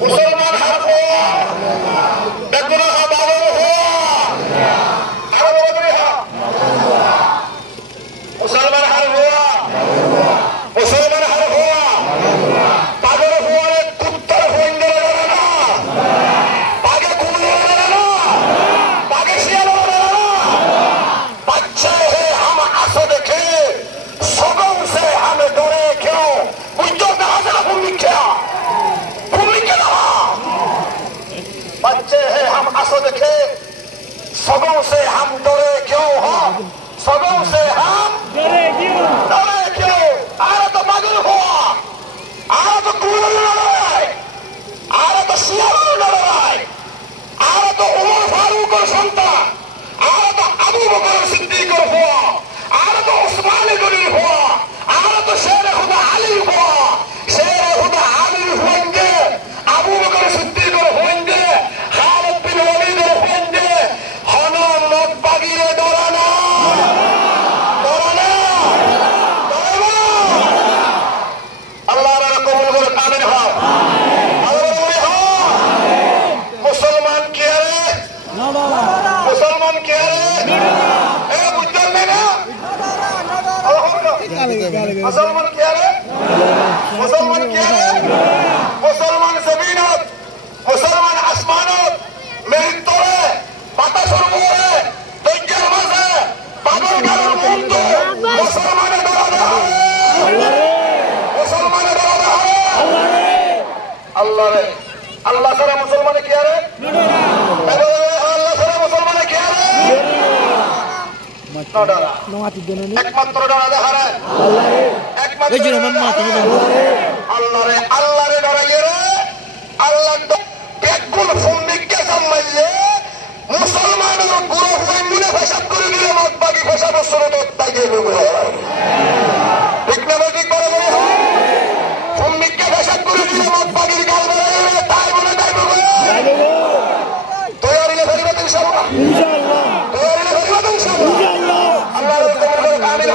মুসলমান হার হওয়া বেগুনা বাবর হওয়া আরো বলবে মুসলমান হার হওয়া মুসলমান হার হওয়া পাগল হওয়ার কুত্তার হইন্দে লড়ে না পাগে কুমির লড়ে না পাগে শিয়াল লড়ে না बच्चे हैं हम आंसू देखे सगों से हमें डरे क्यों बुझो कहाँ से भूमि क्या लगा बच्चे हैं हम आंसू देखे सगों से हम डरे क्यों हो सगों से हम डरे क्यों आरे तो मगर हुआ आरे तो कुमिर लड़ाई आरे तो शियाल लड़ाई आरे तो उमर फारूक और संतान आरे तो अबू बकर सिद्दीक हुआ आरे तो उस्मान गनी हुआ आरे तो शेर खुदा अली हुआ शेर खुदा आमिर होंगे अबू बकर सिद्दीक होंगे खालिद बिन वलीद होंगे हनो मत बागिए डराना अल्लाह रे कबूल कर आमीन हो मुसलमान के मुसलमान के मुसलमान क्या है मुसलमान क्या है मुसलमान जमीनत मुसलमान आसमानत मेरी तोरे पता शुरू हुए तंजर मज़े पागल कर मुंडो मुसलमान डरा मुसलमान डरा अल्लाह रे अल्लाह सरा मुसलमान क्या है अल्लाह सरा मुसलमान क्या है একমাত্র ডরা দেখারে আল্লাহ রে ডরাইয়ে রে আল্লাহ বেকুল ফুমিকে জামাইয়ে মুসলমানের গুরু হইলে হিসাব করে দিলে মত বাকি হিসাব সুরত তাই গেলে ঠিক না ঠিক বলে বলে ফুমিকে হিসাব করে দিলে মত বাকির গাল বলে তাই বলে তাই বলে তৈরি হয়ে যাবে ইনশাআল্লাহ তৈরি হয়ে যাবে ইনশাআল্লাহ আল্লাহ কবুল করুন আমিন